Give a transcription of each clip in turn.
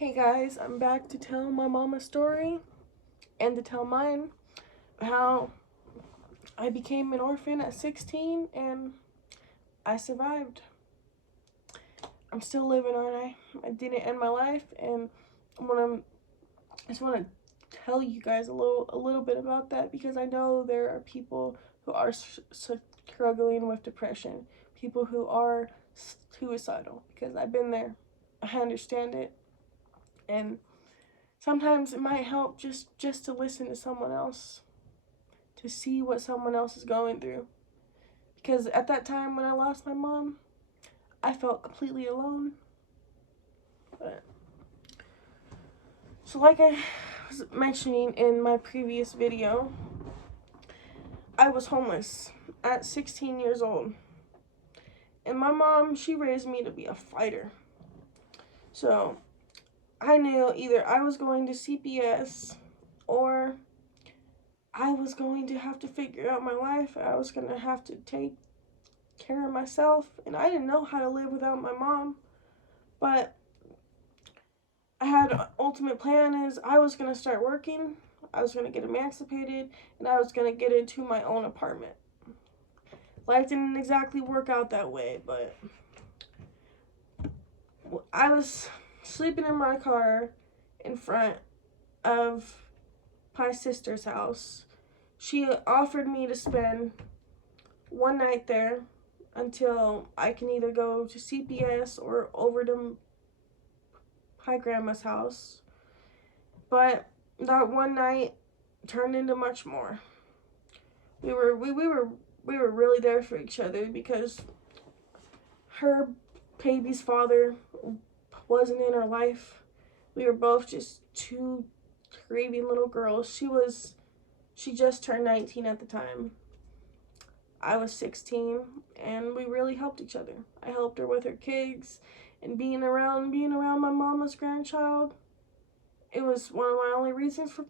Hey guys, I'm back to tell my mama's story and to tell mine how I became an orphan at 16 and I survived. I'm still living, aren't I? I didn't end my life, and I just want to tell you guys a little bit about that because I know there are people who are struggling with depression, people who are suicidal, because I've been there. I understand it, and sometimes it might help just to listen to someone else, to see what someone else is going through. Because at that time when I lost my mom, I felt completely alone. But so like I was mentioning in my previous video, I was homeless at 16 years old. And my mom, she raised me to be a fighter. So I knew either I was going to CPS or I was going to have to figure out my life. I was going to have to take care of myself. And I didn't know how to live without my mom. But I had an ultimate plan is I was going to start working. I was going to get emancipated. And I was going to get into my own apartment. Life didn't exactly work out that way, but I was sleeping in my car in front of my sister's house. She offered me to spend one night there until I can either go to CPS or over to my grandma's house. But that one night turned into much more. We were really there for each other because her baby's father wasn't in her life. We were both just two grieving little girls. She just turned 19 at the time. I was 16, and we really helped each other. I helped her with her kids, and being around my mama's grandchild, it was one of my only reasons for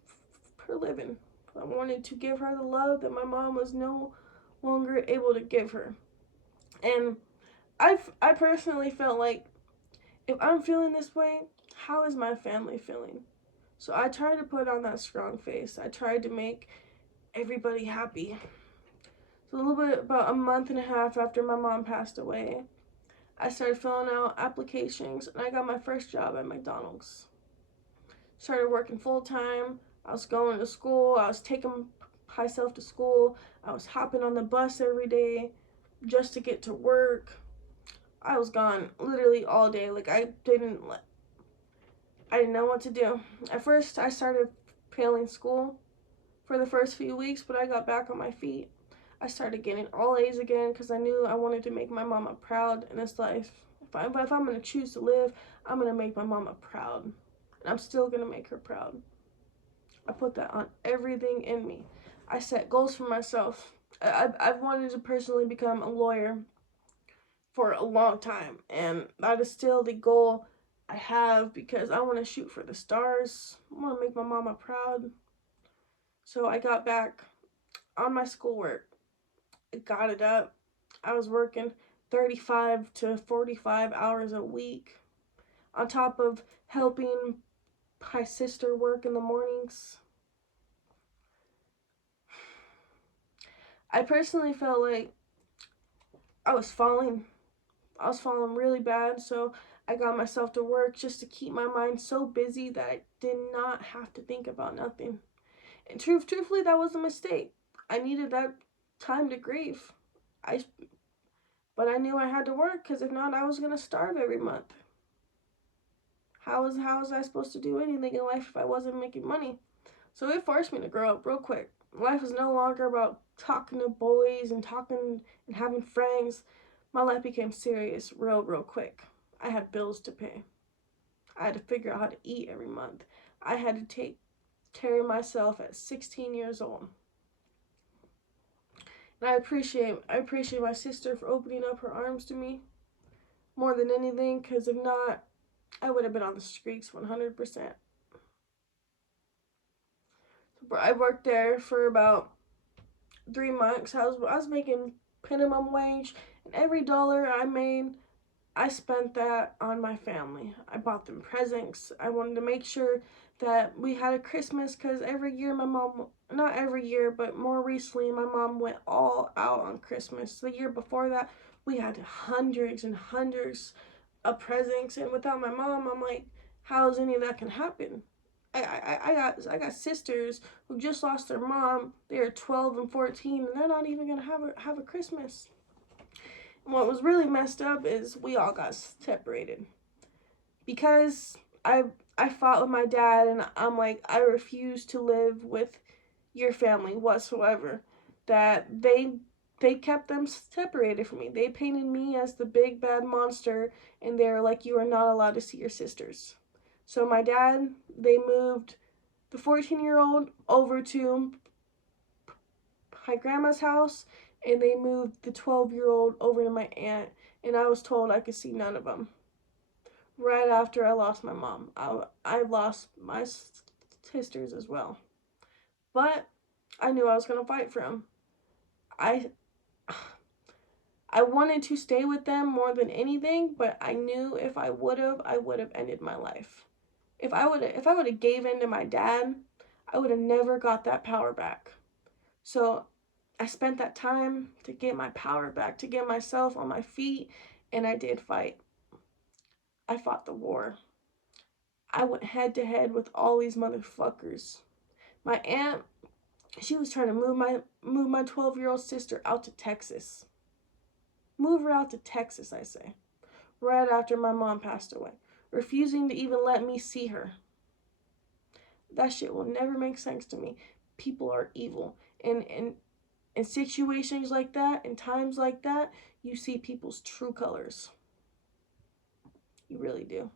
living. I wanted to give her the love that my mom was no longer able to give her. And I personally felt like if I'm feeling this way, how is my family feeling? So I tried to put on that strong face. I tried to make everybody happy. So a little bit about a month and a half after my mom passed away, I started filling out applications and I got my first job at McDonald's. Started working full time. I was going to school. I was taking myself to school. I was hopping on the bus every day just to get to work. I was gone literally all day. Like I didn't know what to do. At first, I started failing school for the first few weeks, but I got back on my feet. I started getting all A's again because I knew I wanted to make my mama proud in this life. If I'm going to choose to live, I'm going to make my mama proud. And I'm still going to make her proud. I put that on everything in me. I set goals for myself. I've wanted to personally become a lawyer for a long time, and that is still the goal I have because I want to shoot for the stars. I want to make my mama proud. So I got back on my schoolwork. I got it up. I was working 35 to 45 hours a week on top of helping my sister work in the mornings. I personally felt like I was falling. I was falling really bad, so I got myself to work just to keep my mind so busy that I did not have to think about nothing. And truthfully, that was a mistake. I needed that time to grieve. But I knew I had to work because if not, I was gonna starve every month. How was I supposed to do anything in life if I wasn't making money? So it forced me to grow up real quick. Life was no longer about talking to boys and talking and having friends. My life became serious real quick. I had bills to pay. I had to figure out how to eat every month. I had to take care of myself at 16 years old. And I appreciate my sister for opening up her arms to me more than anything, because if not, I would have been on the streets 100%. I worked there for about 3 months. I was making minimum wage, and every dollar I made, I spent that on my family. I bought them presents. I wanted to make sure that we had a Christmas because every year my mom, not every year, but more recently, my mom went all out on Christmas. The year before that, we had hundreds and hundreds of presents. And without my mom, I'm like, how is any of that can happen? I got sisters who just lost their mom. They are 12 and 14, and they're not even gonna have a Christmas. What was really messed up is we all got separated because I fought with my dad, and I'm like, I refuse to live with your family whatsoever. That they kept them separated from me. They painted me as the big bad monster, and they're like, you are not allowed to see your sisters. So my dad, they moved the 14-year-old over to my grandma's house, and they moved the 12-year-old over to my aunt, and I was told I could see none of them. Right after I lost my mom, I lost my sisters as well. But I knew I was going to fight for them. I I wanted to stay with them more than anything, but I knew if I would have ended my life. If I would have gave in to my dad, I would have never got that power back. So I spent that time to get my power back, to get myself on my feet, and I did fight. I fought the war. I went head to head with all these motherfuckers. My aunt, she was trying to move my 12-year-old sister out to Texas. Move her out to Texas, I say. Right after my mom passed away, refusing to even let me see her. That shit will never make sense to me. People are evil. And in situations like that, in times like that, you see people's true colors. You really do.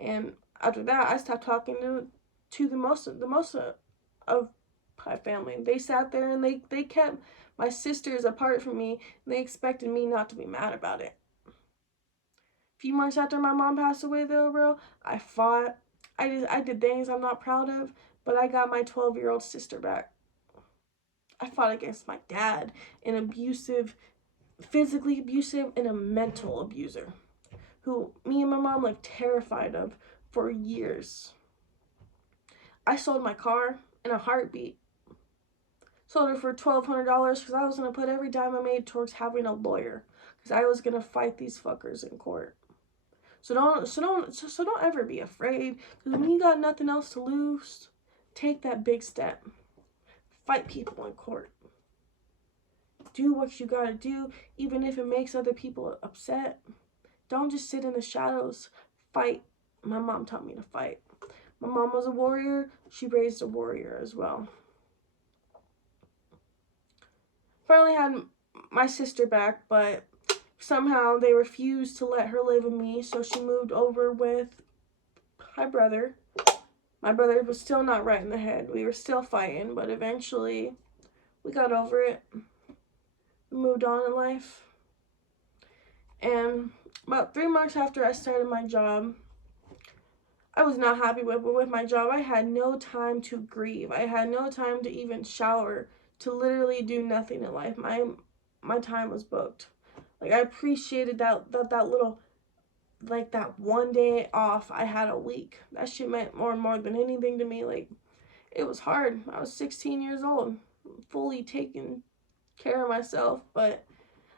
And after that, I stopped talking to the most of my family. They sat there and they kept my sisters apart from me, and they expected me not to be mad about it. A few months after my mom passed away, though, bro, I fought. I did things I'm not proud of, but I got my 12-year-old sister back. I fought against my dad, an abusive, physically abusive, and a mental abuser, who me and my mom lived terrified of for years. I sold my car in a heartbeat. Sold it for $1,200 because I was going to put every dime I made towards having a lawyer, because I was going to fight these fuckers in court. So don't ever be afraid, because when you got nothing else to lose, take that big step. Fight people in court. Do what you gotta do, even if it makes other people upset. Don't just sit in the shadows. Fight. My mom taught me to fight. My mom was a warrior. She raised a warrior as well. Finally had my sister back, but somehow they refused to let her live with me, so she moved over with my brother. My brother was still not right in the head. We were still fighting, but eventually we got over it. We moved on in life. And about 3 months after I started my job, I was not happy with my job. I had no time to grieve. I had no time to even shower, to literally do nothing in life. My time was booked. Like, I appreciated that little, like, that one day off I had a week. That shit meant more and more than anything to me. Like, it was hard. I was 16 years old, fully taking care of myself, but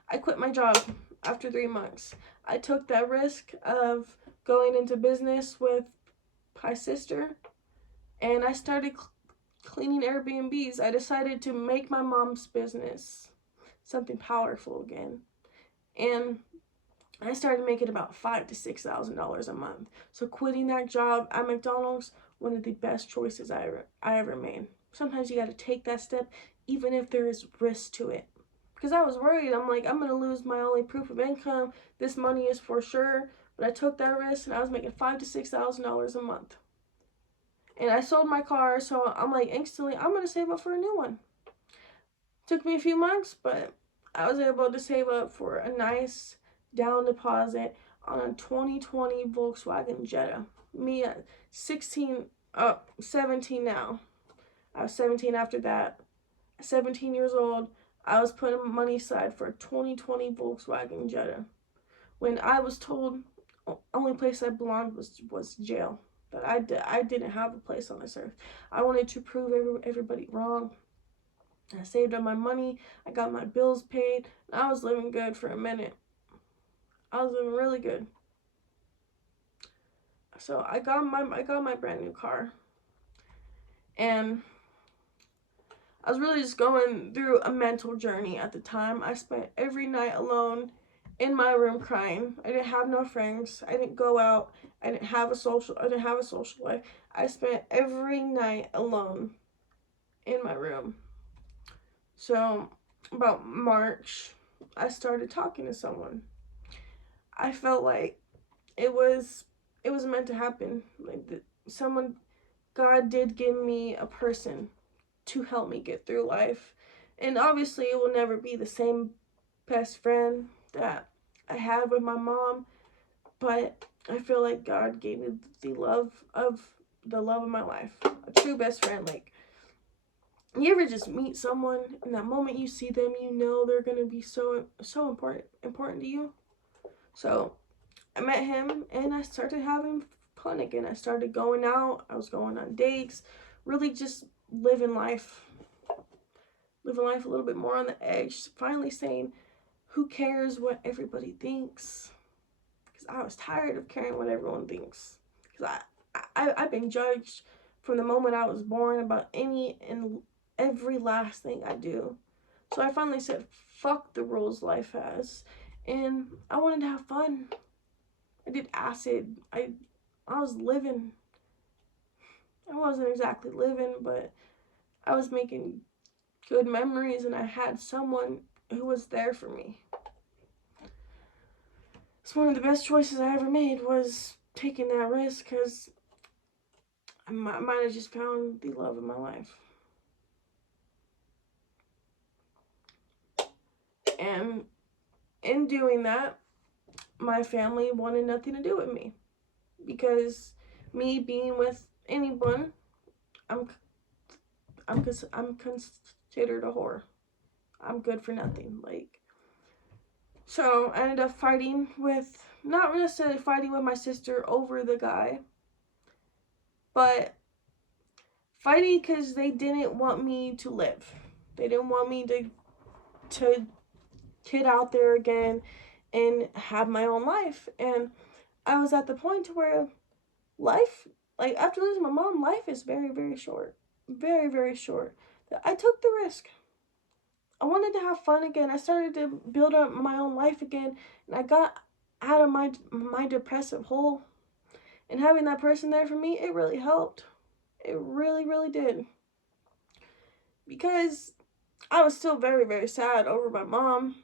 I quit my job after 3 months. I took that risk of going into business with my sister, and I started cleaning Airbnbs. I decided to make my mom's business something powerful again. And I started making about $5,000 to $6,000 a month. So quitting that job at McDonald's, one of the best choices I ever made. Sometimes you got to take that step, even if there is risk to it. Because I was worried. I'm like, I'm going to lose my only proof of income. This money is for sure. But I took that risk, and I was making $5,000 to $6,000 a month. And I sold my car, so I'm like, instantly, I'm going to save up for a new one. Took me a few months, but I was able to save up for a nice down deposit on a 2020 Volkswagen Jetta. Me at 17 now. I was 17 after that. 17 years old. I was putting money aside for a 2020 Volkswagen Jetta when I was told only place I belonged was jail. That I didn't have a place on this earth. I wanted to prove everybody wrong. I saved up my money. I got my bills paid. And I was living good for a minute. I was living really good. So I got my brand new car, and I was really just going through a mental journey at the time. I spent every night alone in my room crying. I didn't have no friends. I didn't go out. I didn't have a social life. I spent every night alone in my room. So about March, I started talking to someone. I felt like it was meant to happen. Like God did give me a person to help me get through life. And obviously it will never be the same best friend that I had with my mom, but I feel like God gave me the love of my life. A true best friend. Like, you ever just meet someone and that moment you see them, you know they're gonna be so important to you. So I met him and I started having fun again. I started going out. I was going on dates, really just living life a little bit more on the edge. Finally saying, who cares what everybody thinks? Because I was tired of caring what everyone thinks. Because I've been judged from the moment I was born about any and every last thing I do. So I finally said, fuck the rules life has. And I wanted to have fun. I did acid. I was living. I wasn't exactly living, but I was making good memories, and I had someone who was there for me. It's one of the best choices I ever made, was taking that risk, because I might have just found the love of my life. And in doing that, my family wanted nothing to do with me, because me being with anyone, I'm considered a whore. I'm good for nothing. Like, so I ended up fighting with, not necessarily fighting with my sister over the guy, but fighting because they didn't want me to live. They didn't want me to get out there again and have my own life. And I was at the point where life, like after losing my mom, life is very, very short. Very, very short. I took the risk. I wanted to have fun again. I started to build up my own life again, and I got out of my depressive hole. And having that person there for me, it really helped. It really, really did. Because I was still very, very sad over my mom,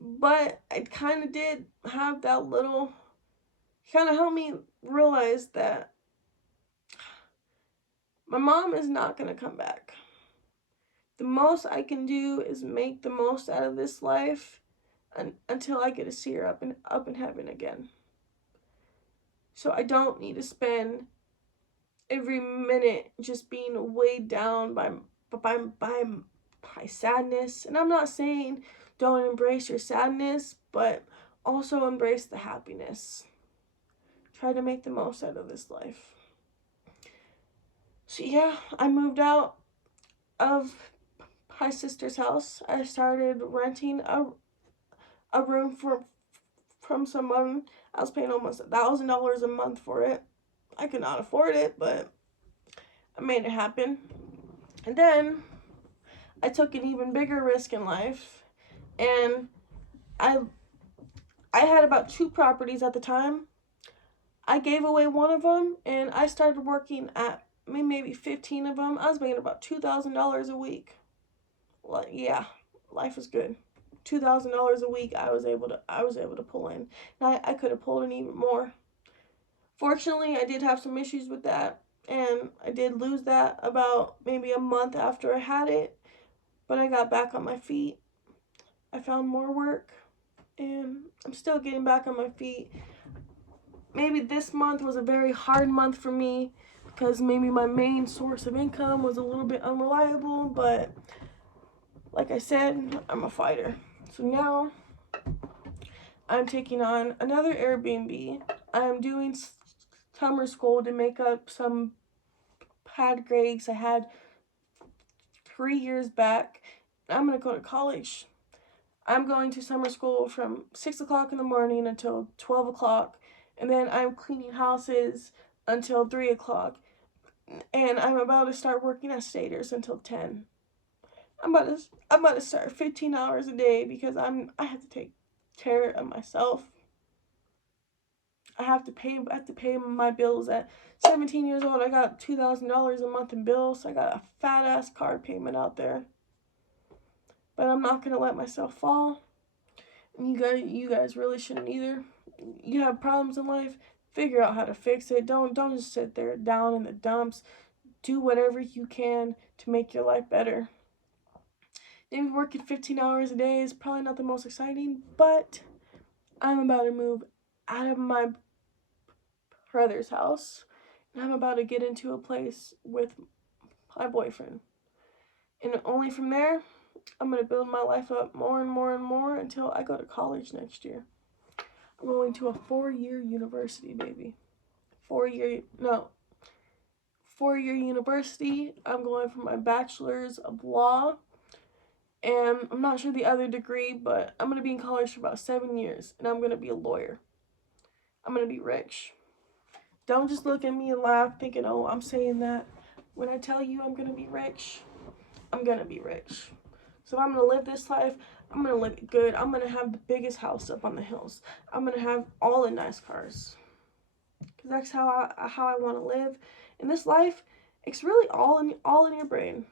but I kind of did have that little, kind of helped me realize that my mom is not going to come back. The most I can do is make the most out of this life until I get to see her up in heaven again. So I don't need to spend every minute just being weighed down by sadness. And I'm not saying don't embrace your sadness, but also embrace the happiness. Try to make the most out of this life. So yeah, I moved out of my sister's house. I started renting a room from someone. I was paying almost $1,000 a month for it. I could not afford it, but I made it happen. And then I took an even bigger risk in life, and I had about 2 properties at the time. I gave away one of them, and I started working at maybe 15 of them. I was making about $2,000 a week. Well, yeah, life was good. $2,000 a week I was able to pull in. And I could have pulled in even more. Fortunately, I did have some issues with that, and I did lose that about maybe a month after I had it, but I got back on my feet. I found more work, and I'm still getting back on my feet. Maybe this month was a very hard month for me because maybe my main source of income was a little bit unreliable, but like I said, I'm a fighter. So now I'm taking on another Airbnb. I'm doing summer school to make up some bad grades I had 3 years back. I'm going to go to college. I'm going to summer school from 6 o'clock in the morning until 12 o'clock. And then I'm cleaning houses until 3 o'clock. And I'm about to start working at Staters until 10. I'm about to start 15 hours a day because I have to take care of myself. I have to pay my bills. At 17 years old, I got $2,000 a month in bills. So I got a fat ass car payment out there. But I'm not gonna let myself fall. And you guys really shouldn't either. You have problems in life, figure out how to fix it. Don't just sit there down in the dumps. Do whatever you can to make your life better. Maybe working 15 hours a day is probably not the most exciting, but I'm about to move out of my brother's house, and I'm about to get into a place with my boyfriend. And only from there, I'm going to build my life up more and more and more until I go to college next year. I'm going to a 4-year university, baby. 4-year university. I'm going for my bachelor's of law. And I'm not sure the other degree, but I'm going to be in college for about 7 years. And I'm going to be a lawyer. I'm going to be rich. Don't just look at me and laugh thinking, oh, I'm saying that. When I tell you I'm going to be rich, I'm going to be rich. So if I'm going to live this life, I'm going to live it good. I'm going to have the biggest house up on the hills. I'm going to have all the nice cars. Because that's how I want to live. In this life, it's really all in your brain.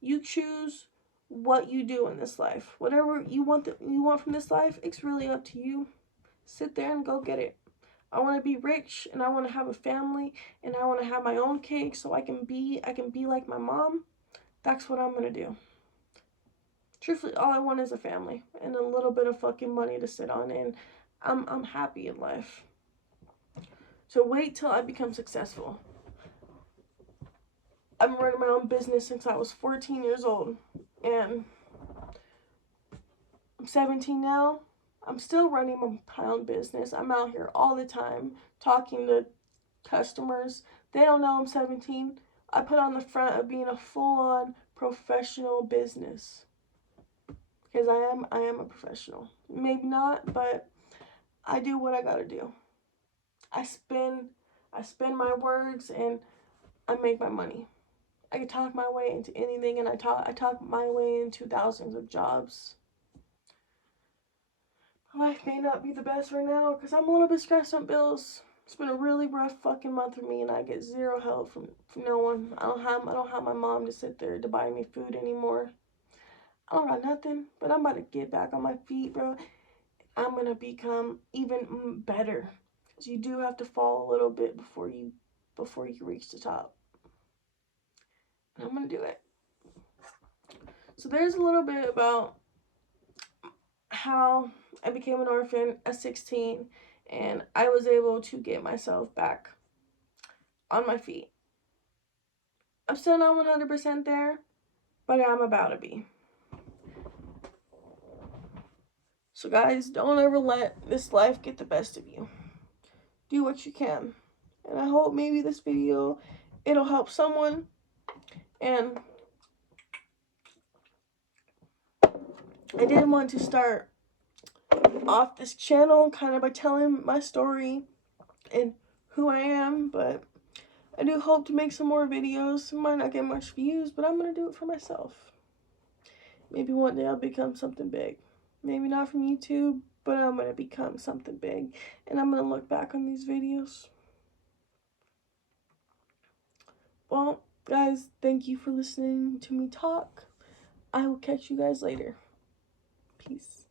You choose what you do in this life. Whatever you want from this life, it's really up to you. Sit there and go get it. I want to be rich, and I want to have a family, and I want to have my own cake so I can be like my mom. That's what I'm going to do. Truthfully, all I want is a family and a little bit of fucking money to sit on, and I'm happy in life. So wait till I become successful. I've been running my own business since I was 14 years old, and I'm 17 now. I'm still running my own business. I'm out here all the time talking to customers. They don't know I'm 17. I put on the front of being a full-on professional business. Because I am a professional. Maybe not, but I do what I gotta do. I spin my words and I make my money. I can talk my way into anything, and I talk my way into thousands of jobs. Life may not be the best right now because I'm a little bit stressed on bills. It's been a really rough fucking month for me, and I get zero help from no one. I don't have my mom to sit there to buy me food anymore. I don't got nothing, but I'm about to get back on my feet, bro. I'm gonna become even better. Cause you do have to fall a little bit before you reach the top. And I'm gonna do it. So there's a little bit about how I became an orphan at 16, and I was able to get myself back on my feet. I'm still not 100% there, but I'm about to be. So guys, don't ever let this life get the best of you. Do what you can. And I hope maybe this video, it'll help someone. And I did want to start off this channel kind of by telling my story and who I am, but I do hope to make some more videos. Might not get much views, but I'm going to do it for myself. Maybe one day I'll become something big. Maybe not from YouTube, but I'm going to become something big. And I'm going to look back on these videos. Well, guys, thank you for listening to me talk. I will catch you guys later. Peace.